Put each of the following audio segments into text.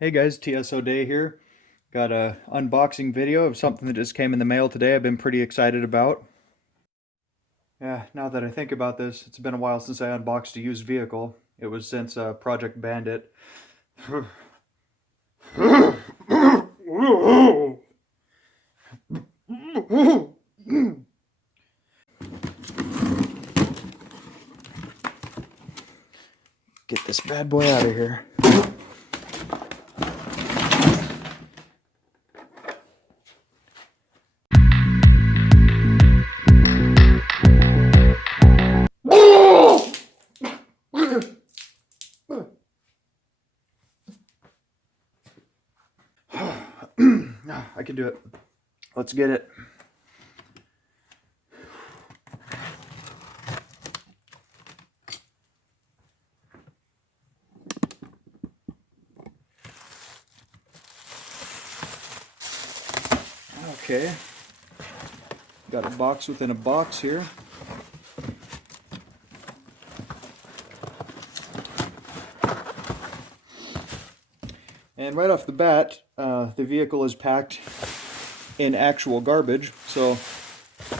Hey guys, TSO Day here. Got a unboxing video of something that just came in the mail today I've been pretty excited about. Yeah, now that I think about this, it's been a while since I unboxed a used vehicle. It was since Project Bandit. Get this bad boy out of here. I can do it. Let's get it. Okay. Got a box within a box here. And right off the bat, the vehicle is packed in actual garbage, so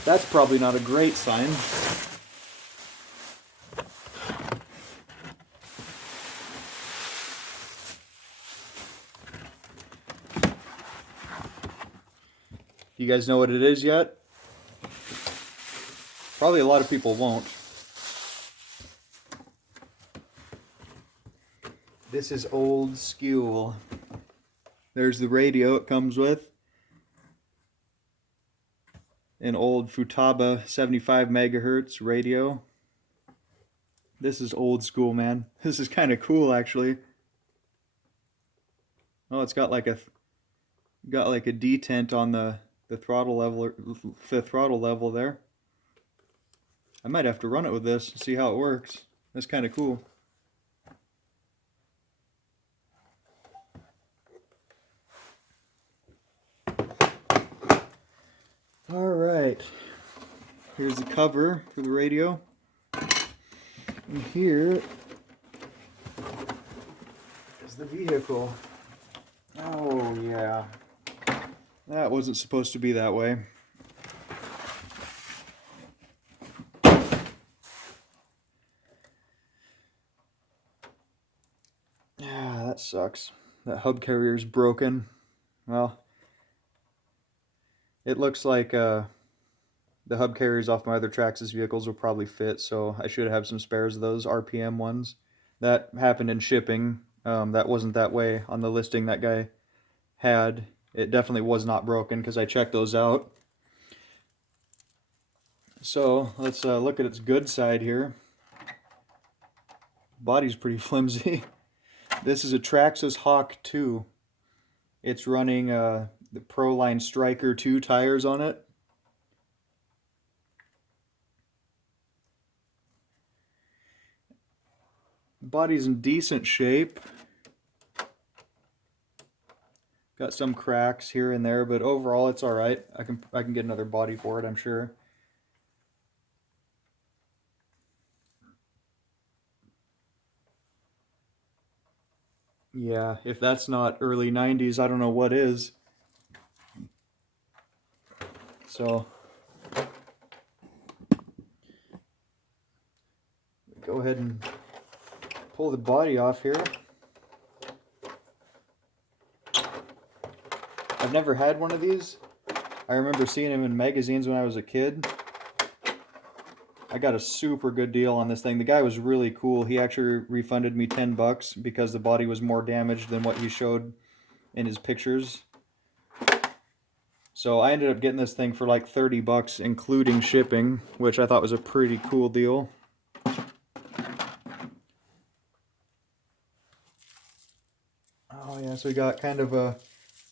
that's probably not a great sign. You guys know what it is yet? Probably a lot of people won't. This is old school. There's the radio it comes with. An old Futaba 75 megahertz radio. This is old school, man. This is kind of cool, actually. Oh, it's got like a detent on the throttle level there. I might have to run it with this and see how it works. That's kind of cool. All right. Here's the cover for the radio. And here is the vehicle. Oh, yeah. That wasn't supposed to be that way. Yeah, that sucks. That hub carrier's broken. Well, it looks like the hub carriers off my other Traxxas vehicles will probably fit, so I should have some spares of those RPM ones. That happened in shipping. That wasn't that way on the listing that guy had. It definitely was not broken because I checked those out. So let's look at its good side here. Body's pretty flimsy. This is a Traxxas Hawk 2. It's running the Proline Striker 2 tires on it. Body's in decent shape. Got some cracks here and there, but overall it's all right. I can get another body for it, I'm sure. Yeah, if that's not early 90s, I don't know what is. So go ahead and pull the body off here. I've never had one of these. I remember seeing them in magazines when I was a kid. I got a super good deal on this thing. The guy was really cool. He actually refunded me $10 because the body was more damaged than what he showed in his pictures. So I ended up getting this thing for like $30 including shipping, which I thought was a pretty cool deal. Oh yeah, so we got kind of a,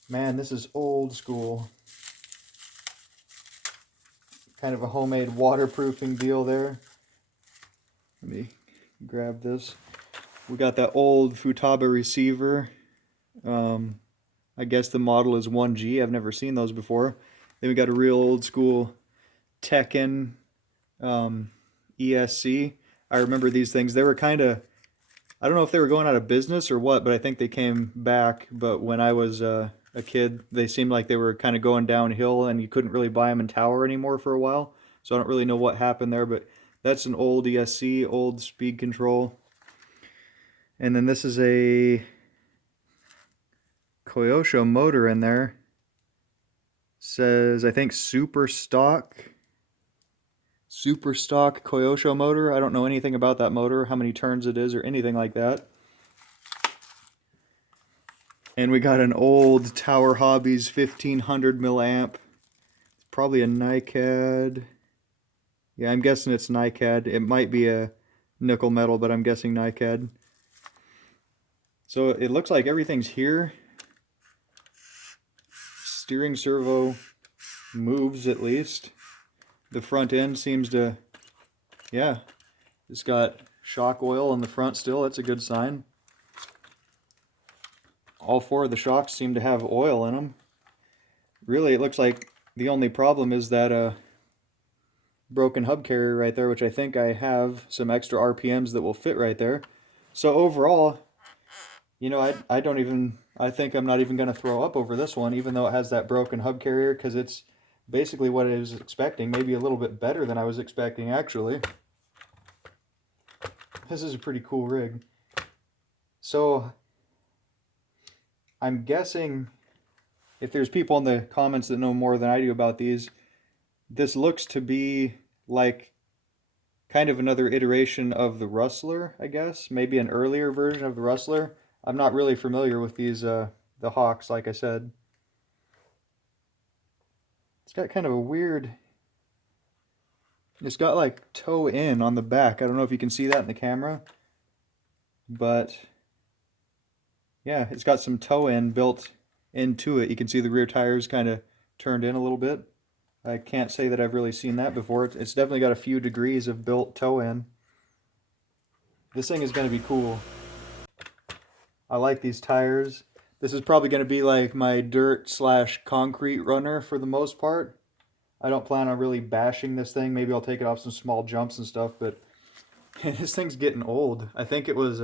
man, this is old school. Kind of a homemade waterproofing deal there. Let me grab this. We got that old Futaba receiver. I guess the model is 1G. I've never seen those before. Then we got a real old school Tekken ESC. I remember these things. They were kind of I don't know if they were going out of business or what, but I think they came back. But when I was a kid, they seemed like they were kind of going downhill, and you couldn't really buy them in Tower anymore for a while. So I don't really know what happened there, but that's an old ESC, old speed control. And then this is a Koyosho motor in there. Says, I think super stock Koyosho motor. I don't know anything about that motor, how many turns it is or anything like that. And we got an old Tower Hobbies 1500 milliamp. Probably a NiCad. Yeah, I'm guessing it's NiCad. It might be a nickel metal, but I'm guessing NiCad. So it looks like everything's here. Steering servo moves at least. The front end seems to, yeah, it's got shock oil on the front still. That's a good sign. All four of the shocks seem to have oil in them. Really, it looks like the only problem is that broken hub carrier right there, which I think I have some extra RPMs that will fit right there. So overall, you know, I think I'm not even going to throw up over this one, even though it has that broken hub carrier, because it's basically what I was expecting, maybe a little bit better than I was expecting, actually. This is a pretty cool rig. So, I'm guessing, if there's people in the comments that know more than I do about these, this looks to be like kind of another iteration of the Rustler, I guess. Maybe an earlier version of the Rustler. I'm not really familiar with these, the Hawks, like I said. It's got kind of a weird... It's got like toe in on the back. I don't know if you can see that in the camera. But yeah, it's got some toe in built into it. You can see the rear tires kind of turned in a little bit. I can't say that I've really seen that before. It's definitely got a few degrees of built toe in. This thing is going to be cool. I like these tires. This is probably going to be like my dirt/concrete runner for the most part. I don't plan on really bashing this thing. Maybe I'll take it off some small jumps and stuff, but this thing's getting old. I think it was,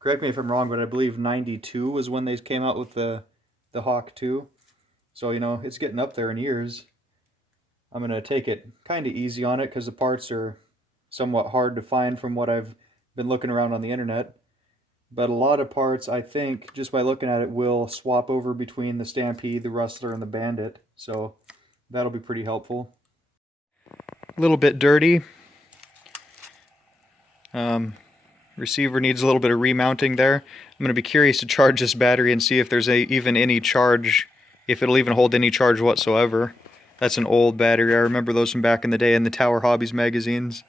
correct me if I'm wrong, but I believe 92 was when they came out with the Hawk 2. So, you know, it's getting up there in years. I'm going to take it kind of easy on it because the parts are somewhat hard to find from what I've been looking around on the internet. But a lot of parts, I think, just by looking at it, will swap over between the Stampede, the Rustler, and the Bandit. So that'll be pretty helpful. A little bit dirty. Receiver needs a little bit of remounting there. I'm going to be curious to charge this battery and see if there's even any charge, if it'll even hold any charge whatsoever. That's an old battery. I remember those from back in the day in the Tower Hobbies magazines.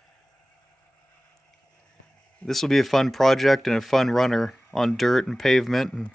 This will be a fun project and a fun runner on dirt and pavement. And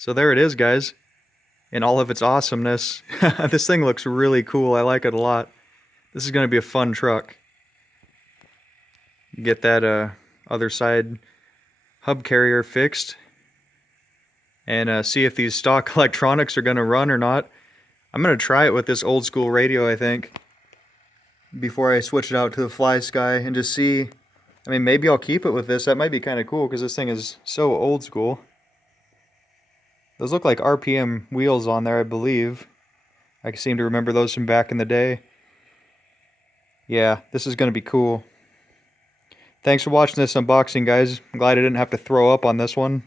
so there it is, guys, in all of its awesomeness. This thing looks really cool. I like it a lot. This is going to be a fun truck. Get that other side hub carrier fixed and see if these stock electronics are going to run or not. I'm going to try it with this old school radio, I think, before I switch it out to the Fly Sky and just see. I mean, maybe I'll keep it with this. That might be kind of cool because this thing is so old school. Those look like RPM wheels on there, I believe. I seem to remember those from back in the day. Yeah, this is going to be cool. Thanks for watching this unboxing, guys. I'm glad I didn't have to throw up on this one.